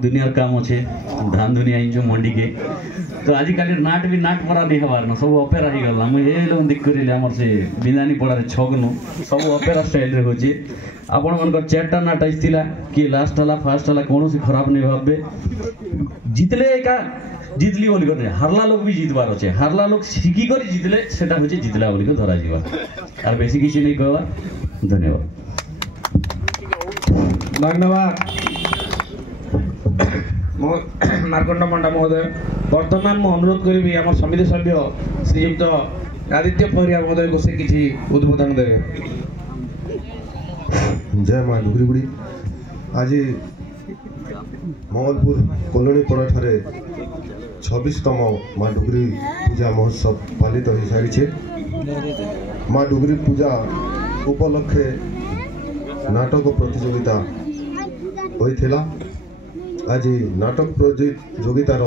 दुनियार काम अच्छे धान दुनिया जो मंडी के तो आजिकल नाट भी नाट परा नहीं हबार न सब अपेरा ही गला मुझे ये लोग दिक्क करिले हमर से बिनानी पड़ारे छगनो सब अपेरा स्टाइल रे होची आपण मन चारटा नाट आइथिला कि लास्ट वाला फास्ट वाला कोनोसी खराब नहीं भाबे जितले का जितली बोली कर हारला लोग भी जितबार अच्छे हारला लोग शिखी कर जितले सेटा होचे जितला बोली को धरा जीवा और बेसी किसी नहीं कहवा धन्यवाद धन्यवाद मार्कंड पंडा महोदय वर्तमान मु अनुरोध करी आम समिति सभ्य श्रीयुक्त आदित्य परिया महोदय को से किसी उद्बोधन देवे। जय माँ डुगरीगुड़ी आज मंगलपुर कलोनी पड़ा ठारे 26तम माँ डुगरी पूजा महोत्सव पालित हो सारी माँ डुगरी पूजा उपलक्षे नाटक प्रतियोगिता होइथिला। आज नाटक प्रतियोगितार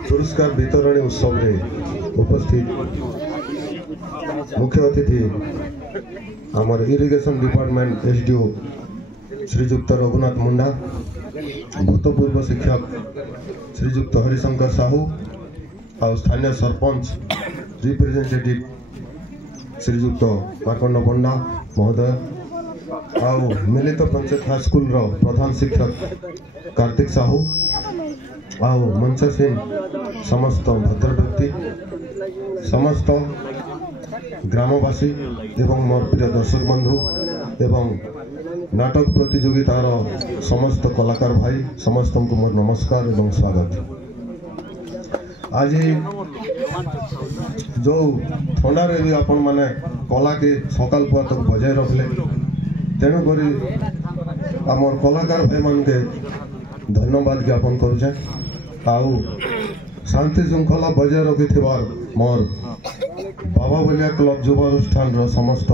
पुरस्कार वितरणी उत्सव में उपस्थित मुख्य अतिथि आमर इरिगेशन डिपार्टमेंट एसडीओ श्रीजुक्त रघुनाथ मुंडा भूतपूर्व शिक्षक श्रीजुक्त हरिशंकर साहू और स्थानीय सरपंच रिप्रेजेंटेटिव श्रीजुक्त मार्कंड पंडा महोदय आउ मिलित पंचायत हाईस्कूल प्रधान शिक्षक कार्तिक साहू आउ मंचसीन समस्त भद्र व्यक्ति समस्त ग्रामवासी एवं मोर प्रिय दर्शक बंधु एवं नाटक प्रतियोगितार समस्त कलाकार भाई समस्त को मोर नमस्कार एवं स्वागत। आज जो थंडारे भी आपण माने कला के सकाल पुआ तक बजाय रखले तेणुक आमर कलाकार भाई मान के धन्यवाद ज्ञापन करुचे आउ शांति श्रृंखला बजाय रखि मोर बाबा बलिया क्लब युवा अनुष्ठान समस्त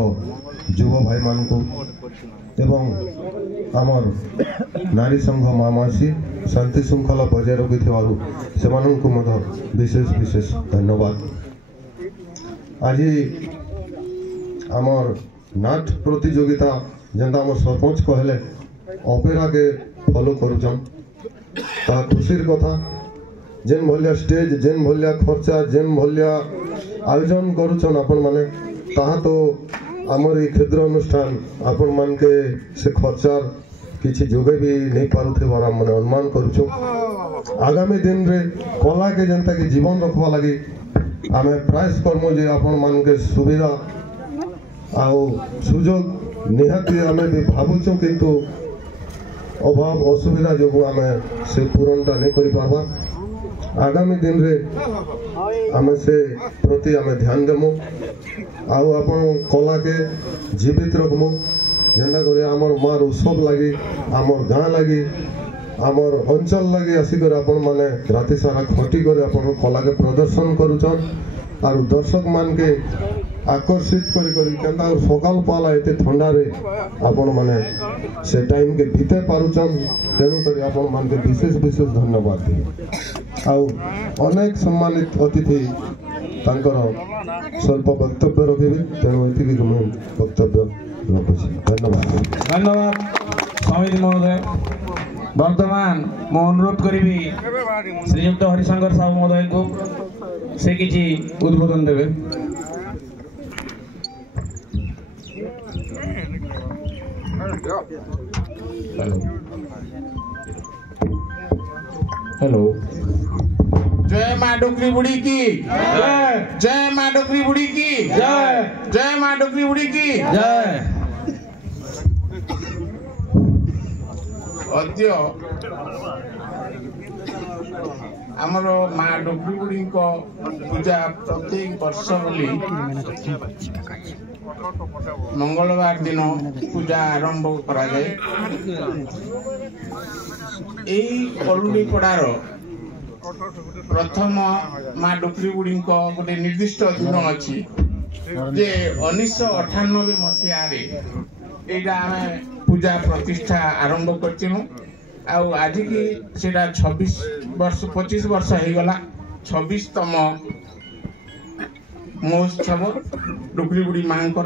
युवा भाई मान को एवं आमर नारी संघ मामासी शांति श्रृंखला बजाय रखि से विशेष विशेष धन्यवाद। आज आमर नाट प्रतियोगिता जेनता आम सरपंच कहले अपेरा के फॉलो करुचन ता खुशीर कथा जेन भलिया स्टेज जेन भलिया खर्चा जेन भलिया आयोजन करुचन आपण माने ताहा तो आमर ये क्षुद्र अनुष्ठान आपण मान के से खर्चार किछि जोगे भी नहीं पारुथे बार माने अनुमान करुछु। आगामी दिन रे कला के जनता के जीवन रखवा लगी आमे प्रयास करमो जे आपण मान के सुविधा आउ सुजोग निहाती आमे भी भावुछु किंतु अभाव असुविधा जो आमे से पूरणटा नहीं करि पाबा। आगामी दिन रे आमे से प्रति आमे ध्यान देमु आउ आपण कला के जीवित रखमु जेंदा करे आमर मार उत्सव लगी आमर गाँ लगी आमर अंचल लगी आसिक आपण माने राति सारा खटी करे आपण कला के प्रदर्शन करुचन और दर्शक मान के आकर्षित केंता सकाल पाला एते ठंडा रे आपण माने से टाइम के बीते पारुचन तेणु करी आपण मान के विशेष विशेष धन्यवाद दिए आउ अनेक सम्मानित अतिथि तांकर स्वल्प वक्तव्य रखिबे तेणु एतिक वक्तव्य रखुछि। धन्यवाद धन्यवाद समिति महोदय। वर्तमान मु अनुरोध करी श्रीयुक्त हरिशंकर साहू महोदय को से किसी उद्बोधन देवे। हेलो जय माँ डुगरी बुढ़ी की जय, जय माँ डुगरी बुढ़ी की जय, जय माँ डुगरी बुढ़ी की जय। अद्य आमर माँ डुगरी बुढ़ी को पूजा प्रत्येक वर्ष बोली मंगलवार दिन पूजा आरंभ करा जाए। कलुड़ी पड़ार प्रथम माँ डुगरी बुढ़ी गोटे निर्दिष्ट दिन अच्छी जे 1998 मसीह आम पूजा प्रतिष्ठा आरंभ कर आज की सेटा 25 वर्ष हो गला 26तम महोत्सव डुगरी बुढ़ी माँ को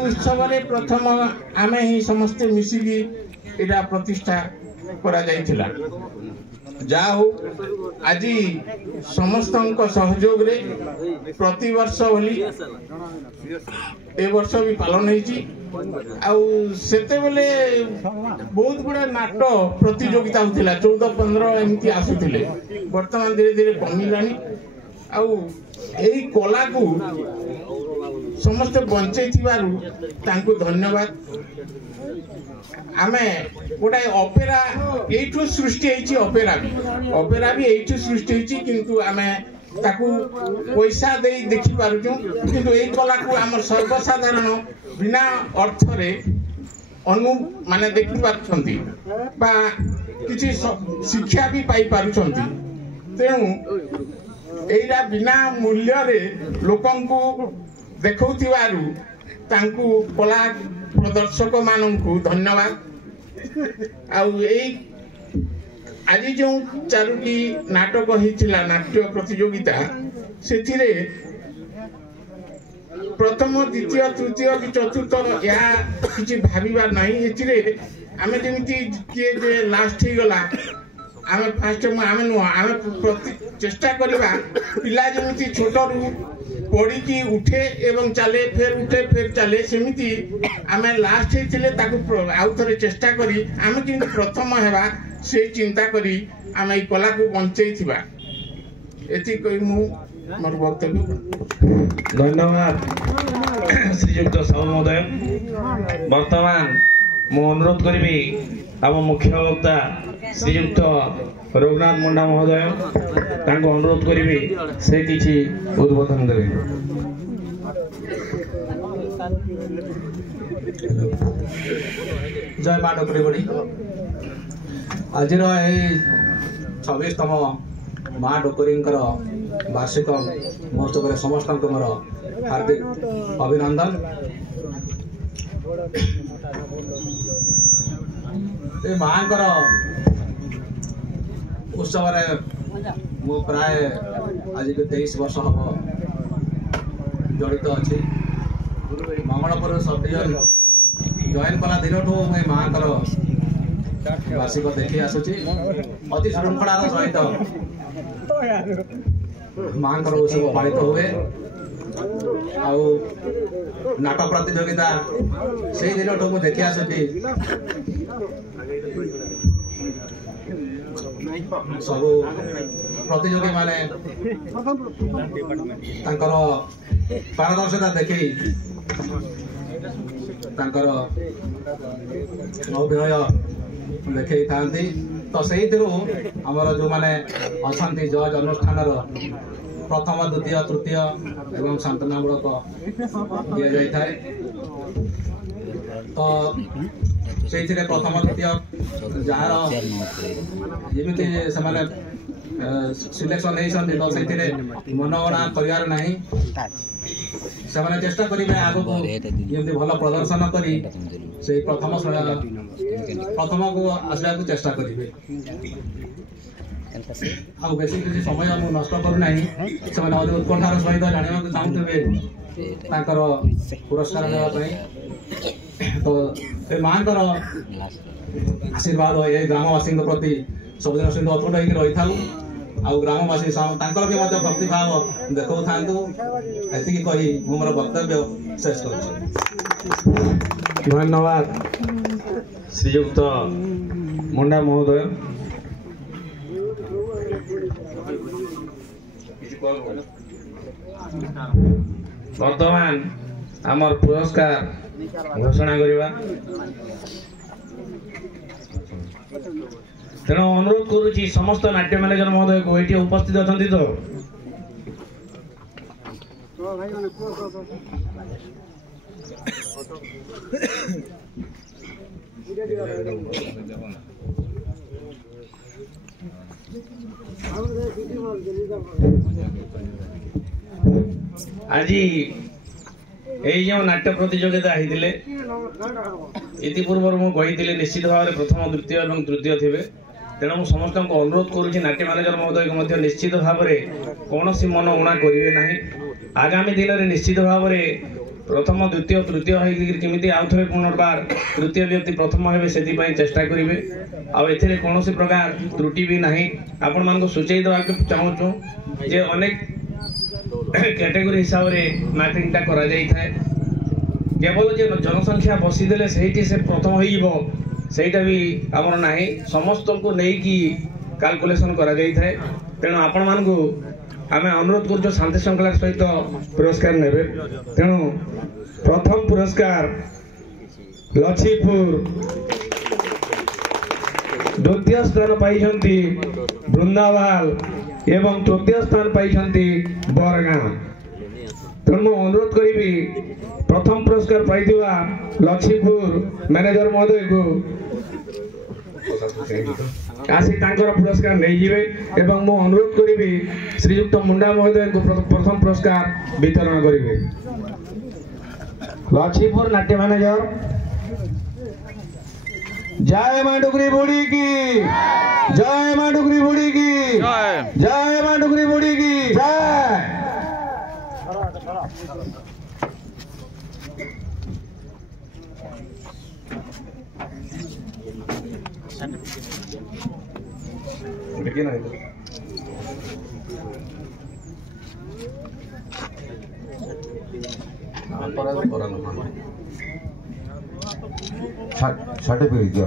उत्सव प्रथम आमे ही समस्ते मिसिकी এটা প্রতিষ্ঠা করা যাইছিলা। যা হোক আজি সমস্তଙ୍କ সহযোগরে প্রতি বর্ষ বলি এ বর্ষ भी পালন হয়েছি। ଆଉ ସେତେବେଳେ ବହୁତ ଗୁଡାଏ ନାଟ ପ୍ରତିଯୋଗିତା ହଉଥିଲା, 14-15 ଏମିତି ଆସୁଥିଲେ। ବର୍ତ୍ତମାନ ଧୀରେ ଧୀରେ କମିଲାଣି। ଆଉ ଏଇ କଳାକୁ ସମସ୍ତେ ବଞ୍ଚେଇଥିବାରୁ ତାଙ୍କୁ ଧନ୍ୟବାଦ। ଆମେ ଗୋଟାଏ ଅପେରା ଏଇଠୁ ସୃଷ୍ଟି ହେଇଛି, ଅପେରା ବି ଏଇଠୁ ସୃଷ୍ଟି ହେଇଛି, କିନ୍ତୁ ଆମେ ତାକୁ ପଇସା ଦେଇ ଦେଖି ପାରୁଛୁ। କିନ୍ତୁ ଏଇ କଳାକୁ ଆମର ସର୍ବସାଧାରଣ ବିନା ଅର୍ଥରେ ମାନେ ଦେଖି ପାରୁଛନ୍ତି ବା କିଛି ଶିକ୍ଷା ବି ପାଇ ପାରୁଛନ୍ତି। ତେଣୁ ଏଇଟା ବିନା ମୂଲ୍ୟରେ ଲୋକଙ୍କୁ ଦେଖାଉଥିବାରୁ ତାଙ୍କୁ କଳା ପ୍ରଦର୍ଶକ ମାନଙ୍କୁ ଧନ୍ୟବାଦ। ଆଉ ଏଇ ଆଜି ଯେଉଁ 4ଟି ନାଟକ ହେଇଥିଲା ନାଟ୍ୟ ପ୍ରତିଯୋଗିତା, ସେଥିରେ ପ୍ରଥମ, ଦ୍ୱିତୀୟ, ତୃତୀୟ କି ଚତୁର୍ଥ ଏହା କିଛି ଭାବିବାର ନାହିଁ। ଏଥିରେ ଆମେ ଯେମିତି କିଏ ଯେ ଲାଷ୍ଟ ହେଇଗଲା ଆମେ ଫାଷ୍ଟ ଆମେ ନୁହଁ, ଆମେ ଚେଷ୍ଟା କରିବା ପିଲା ଯେମିତି ଛୋଟରୁ ପଡ଼ିକି ଉଠେ ଏବଂ ଚାଲେ, ଫେର ଉଠେ ଫେର ଚାଲେ, ସେମିତି ଆମେ ଲାଷ୍ଟ ହେଇଥିଲେ ତାକୁ ଆଉ ଥରେ ଚେଷ୍ଟା କରି ଆମେ କେମିତି ପ୍ରଥମ ହେବା ସେ ଚିନ୍ତା କରି ଆମେ ଏଇ କଳାକୁ ବଞ୍ଚେଇଥିବା। ଏତିକି କହି ମୁଁ ମୋର ବକ୍ତବ୍ୟ। ଧନ୍ୟବାଦ ଶ୍ରୀଯୁକ୍ତ ସାହୁ ମହୋଦୟ। ବର୍ତ୍ତମାନ ମୁଁ ଅନୁରୋଧ କରିବି ଆମ ମୁଖ୍ୟ ବକ୍ତା ଶ୍ରୀଯୁକ୍ତ ରଘୁନାଥ ମୁଣ୍ଡା ମହୋଦୟ, ତାଙ୍କୁ ଅନୁରୋଧ କରିବି ସେ କିଛି ଉଦ୍ବୋଧନ ଦେବେ। ଜୟ ମା ଡକରିଗୋଡ଼ି। ଆଜିର ଏହି 26ତମ ମା ଡକରିଙ୍କର ବାର୍ଷିକ ମହୋତ୍ସବରେ ସମସ୍ତଙ୍କୁ ମୋର ହାର୍ଦ୍ଦିକ ଅଭିନନ୍ଦନ। ଏ ମାଙ୍କର ଉତ୍ସବରେ ମୁଁ ପ୍ରାୟ ଆଜିକୁ 23 ବର୍ଷ ହବ ଜଡ଼ିତ ଅଛି। ମଙ୍ଗଳପୁର ସବ୍ ଡିଭିଜନ ଜଏନ୍ କଲା ଦିନଠୁ ମୁଁ ଏ ମାଙ୍କର ବାର୍ଷିକ ଦେଖି ଆସୁଛି। ଅତି ଶୃଙ୍ଖଳାର ସହିତ ମାଙ୍କର ଉତ୍ସବ ପାଳିତ ହୁଏ। ଆଉ ନାଟ ପ୍ରତିଯୋଗିତା ସେଇ ଦିନଠୁ ମୁଁ ଦେଖି ଆସୁଛି। ସବୁ ପ୍ରତିଯୋଗୀ ମାନେ ତାଙ୍କର ପାରଦର୍ଶିତା ଦେଖି ତାଙ୍କର ଅଭିନୟ ଦେଖେଇଥାନ୍ତି। ତ ସେଇଥିରୁ ଆମର ଯେଉଁମାନେ ଅଛନ୍ତି ଜଜ୍ ଅନୁଷ୍ଠାନର ପ୍ରଥମ, ଦ୍ୱିତୀୟ, ତୃତୀୟ ଏବଂ ସାନ୍ତ୍ୱନାମୂଳକ ଦିଆଯାଇଥାଏ। ତ ସେଇଥିରେ ପ୍ରଥମ, ଦ୍ୱିତୀୟ ଯାହାର ଯେମିତି ସେମାନେ ସିଲେକ୍ସନ୍ ହେଇଛନ୍ତି, ତ ସେଇଥିରେ ମନଗଣା କରିବାର ନାହିଁ। ସେମାନେ ଚେଷ୍ଟା କରିବେ ଆଗକୁ ଯେମିତି ଭଲ ପ୍ରଦର୍ଶନ କରି ସେଇ ପ୍ରଥମକୁ ଆସିବାକୁ ଚେଷ୍ଟା କରିବେ। ଆଉ ବେଶୀ କିଛି ସମୟ ମୁଁ ନଷ୍ଟ କରୁନାହିଁ। ସେମାନେ ଅତି ଉତ୍କଣ୍ଠାର ସହିତ ଜାଣିବାକୁ ଚାହୁଁଥିବେ ତାଙ୍କର ପୁରସ୍କାର ନେବା ପାଇଁ। ତ ଏ ମାଙ୍କର ଆଶୀର୍ବାଦ ଏ ଗ୍ରାମବାସୀଙ୍କ ପ୍ରତି ସବୁଦିନ ସେମିତି ଅତୁଟ ହେଇକି ରହିଥାଉ। ଆଉ ଗ୍ରାମବାସୀ ତାଙ୍କର ବି ମଧ୍ୟ ଭକ୍ତିଭାବ ଦେଖାଉଥାନ୍ତୁ। ଏତିକି କହି ମୁଁ ମୋର ବକ୍ତବ୍ୟ ଶେଷ କରୁଛି। ଧନ୍ୟବାଦ ଶ୍ରୀଯୁକ୍ତ ମୁଣ୍ଡା ମହୋଦୟ। ବର୍ତ୍ତମାନ ଆମର ପୁରସ୍କାର ଘୋଷଣା କରିବା। ତେଣୁ ଅନୁରୋଧ କରୁଛି ସମସ୍ତ ନାଟ୍ୟ ମ୍ୟାନେଜର ମହୋଦୟକୁ ଏଇଠି ଉପସ୍ଥିତ ଅଛନ୍ତି ତ ଆଜି এই যে নাট্য প্রতিযোগিতা হয়েছিল ইতিপূর্বর মু কইଥିଲି নিশ্চিত ভাবে প্রথম দ্বিতীয় এবং তৃতীয় থিবে তেণু মু সমস্ত অনুরোধ করুছি নাট্য ম্যানেজর মহোদয় মধ্য নিশ্চিত ভাবে কৌশি মন উণা করবে না। আগামী দিনের নিশ্চিত ভাবে प्रथम द्वितीय तृतीय होमती आउ थे पुनर्बार तृतीय व्यक्ति प्रथम हे से चेष्टा करेंगे आउ कौन प्रकार त्रुटि भी ना आपण मान सूचई देवाक चाहूँ जे अनेक कैटेगरी हिसाब से मार्किंग करा केवल जे जनसंख्या बसीदेले से प्रथम होटा भी आमर ना समस्त को लेकिन कैलकुलेशन करा तेणु आपण मानू आम अनुरोध कर शांति श्रृंखला सहित पुरस्कार ने तेणु प्रथम पुरस्कार लछीपुर द्वितीय स्थान पाई बृंदावाल एवं तृतीय स्थान पाई बरगां तेणु अनुरोध करी प्रथम पुरस्कार पाई लछीपुर मैनेजर महोदय को आसी पुरस्कार नहीं जीवे एवं मु अनुरोध करी श्रीयुक्त मुंडा महोदय को प्रथम पुरस्कार वितरण करेंगे लछीपुर नाट्य मैनेजर जय मां डुगरी बुढ़ी की जय मां डुगरी बुढ़ी की जय मां डुगरी बुढ़ी की जय सर्टिफिकेट दियो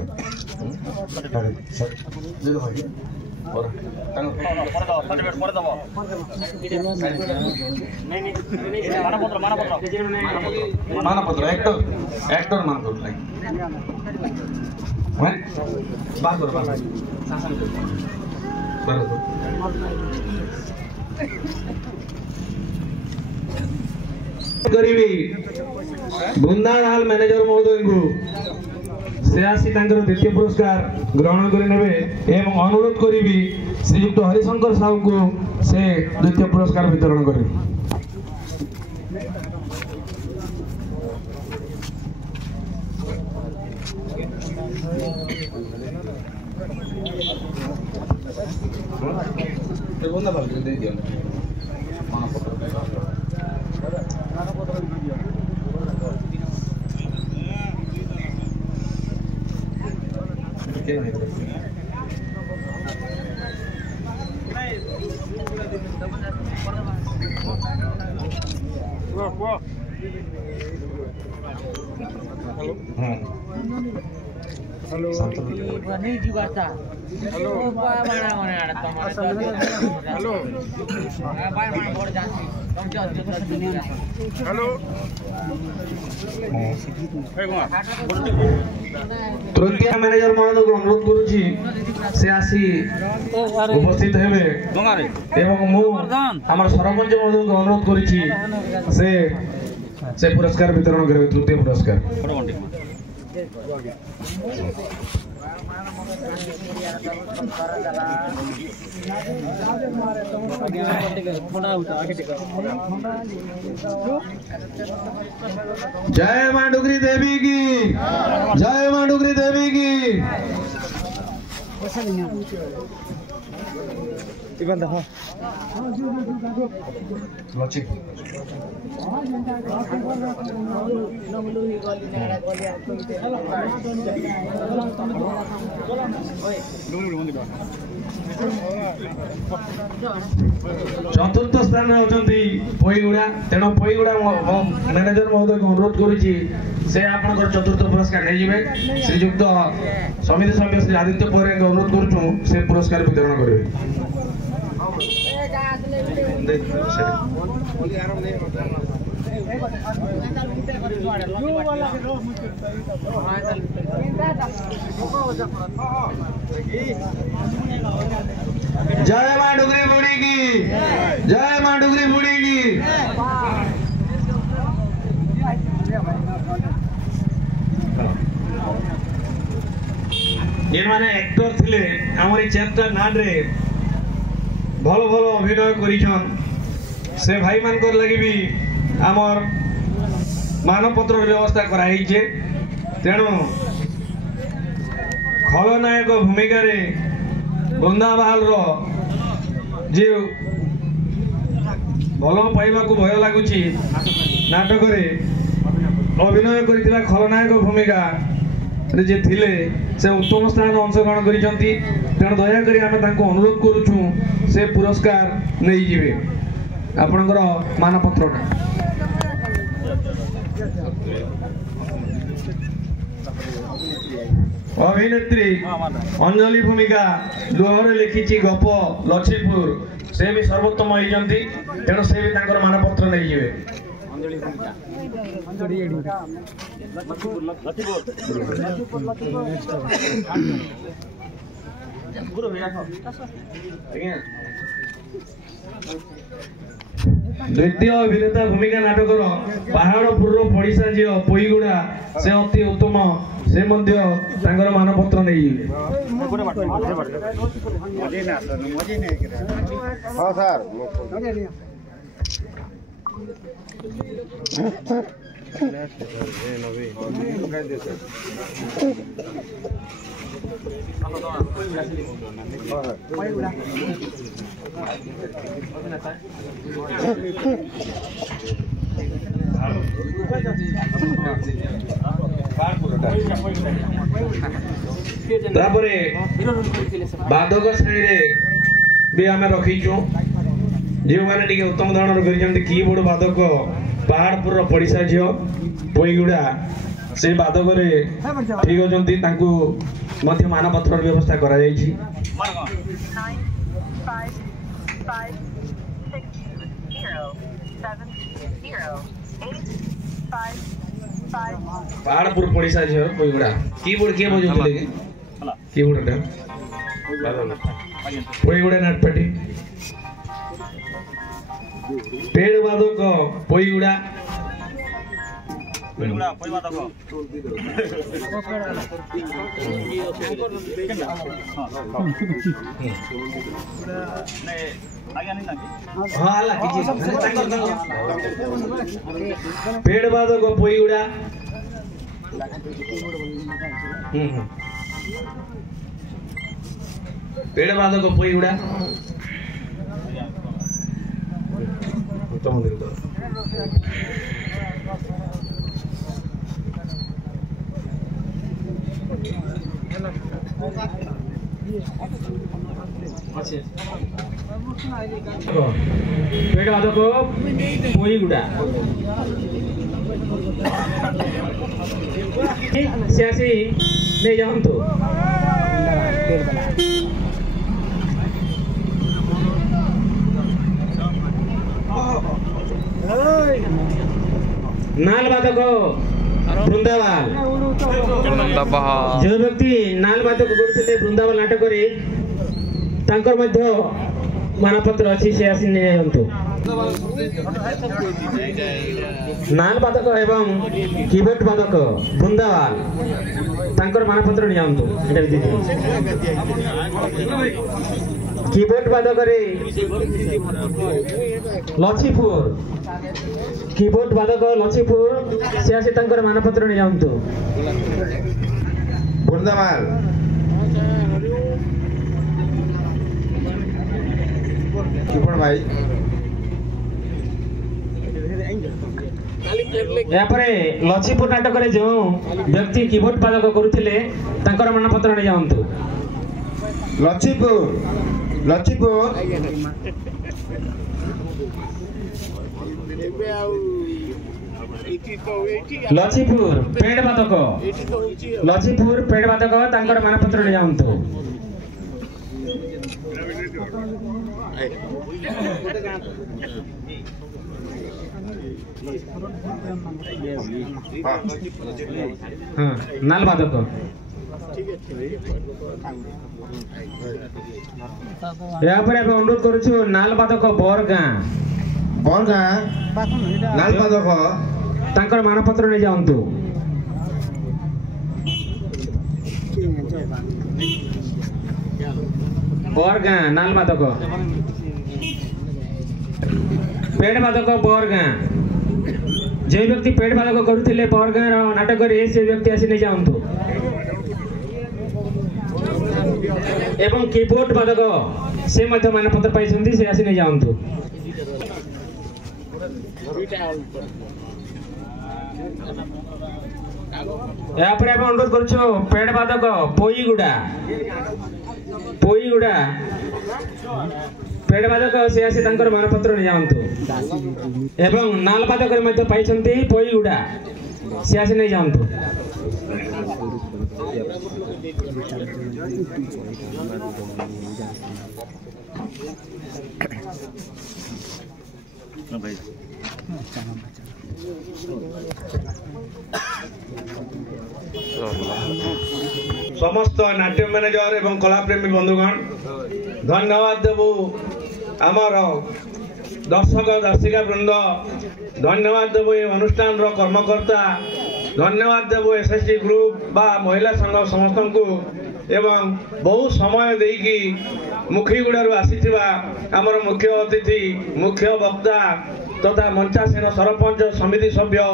मानपत्र एक्टर मानपत्र बात करो बृंदावाल मैनेजर महोदय को से आसी द्वितीय पुरस्कार ग्रहण करे एवं अनुरोध करी श्रीयुक्त हरिशंकर साहू को से द्वितीय पुरस्कार वितरण करेंगे तृतीय मैनेजर महोदय को अनुरोध करुची से आसी उपस्थित हेबे एवं मु हमर सरपंच महोदय को अनुरोध करुची से पुरस्कार वितरण करे तृतीय पुरस्कार जय मां डुगरी देवी की जय मां डुगरी देवी की चतुर्थ स्थान में होती पोईगुड़ा तेणु पोईगुड़ा मैनेजर महोदय को अनुरोध करुची से आपनकर चतुर्थ पुरस्कार नहीं जिवे श्रीयुक्त समिति सभ्य श्री आदित्य पोरे को अनुरोध करूँ से पुरस्कार वितरण करेंगे जय मां डुगरी बुढ़ी की जय मां डुगरी बुढ़ी की ये माने एक्टर थिले हमारी चैप्टर नाड रे भल भल अभिनय करिछन से भाई मानकर लगी भी आमर मानपत्र व्यवस्था कराई तेणु खलनायक भूमिका रे बृंदावाल रो जे भल पाइबा को भय लगुची नाटक रे अभिनय करथिबा खलनायक भूमिका जे थिले से उत्तम स्थान अंशग्रहण करिसंती तेणु दयाकरी आमे तांको अनुरोध करूछु से पुरस्कार नहीं जिवे आपणकर मानपत्रटा अभिनेत्री अंजलि भूमिका लोहरे लिखिची गप लक्ष्मीपुर से भी सर्वोत्तम होइजंती तेणु से भी तांकर मानपत्र नहीं जिवे द्वितीय अभिनेता भूमिका नाटकर पहाड़पुर पड़िशा झील पोईगुड़ा से अति उत्तम से मध्य तांकर मानपत्र नहीं तापरे बाधक श्रेणी रे भी आमे रखीचु जो माने टिके उत्तम धरणर करिसंती कीबोर्ड बाधक पहाड़पुर पड़िशा झील पोईगुड़ा से बाधक रे ठीक होजंती तांकू मध्य मानपत्र व्यवस्था करा जायछि पहाड़पुर पड़िशा झील पोईगुड़ा कीबोर्ड के बजौतले कि कीबोर्ड पोईगुड़ा नाटपाटी पेड़ बाधक पोईगुड़ा पेड़ बाधक पोईगुड़ा पेड़ बाधक पोईगुड़ा पेड़ बाधक पोईगुड़ा सियासी नहीं जानतो नाल बाधक वृंदावन जो व्यक्ति नाल बाधक करते वृंदावन नाटक तांकर मध्य मानपत्र अच्छी से आसी नहीं जानतो नाल बाधक एवं कीबोर्ड बाधक वृंदावन तांकर मानपत्र नहीं जानतो कीबोर्ड बाधक रे लक्ष्मीपुर कीबोर्ड बाधक लक्ष्मीपुर से आसी तांकर मानपत्र नहीं जानतो वृंदावन कीबोर्ड भाई यापरे लक्ष्मीपुर नाटक जो व्यक्ति कीबोर्ड बाधक करुथिले तांकर मानपत्र नहीं जानतो लक्ष्मीपुर लक्ष्मीपुर पेड़ बाधक तांकर मानपत्र नहीं जानतो नाल बाधक अनुरोध करुछु नाल बाधक बरगां नाल बाधक तांकर मानपत्र नहीं जानतो बरगां नाल बाधक पेड़ बाधक बरगां जो व्यक्ति पेड़ बाधक करुथिले बरगां नाटक रे से व्यक्ति आसी नहीं जानतो एवं कीबोर्ड बाधक से मध्य मानपत्र पाइछंती से आसी नहीं जानतो यापर आम अनुरोध करुछु पेड़ बादक पोईगुड़ा पेड़ बादक से आसी तांकर मानपत्र नहीं जातु एवं नाल बादक पाई पोईगुड़ा से आसी नहीं जातु समस्त नाट्य मैनेजर एवं कलाप्रेमी बंधुगण धन्यवाद देवु आमर दर्शक दर्शिका वृंद धन्यवाद देवु ये अनुष्ठान कर्मकर्ता धन्यवाद देवु एसएसजी ग्रुप बा महिला संघ समस्त को एवं बहु समय देकी मुखीगुड़ारू आसीथिबा आमर मुख्य अतिथि मुख्य वक्ता तथा मंचासीन सरपंच समिति सभ्य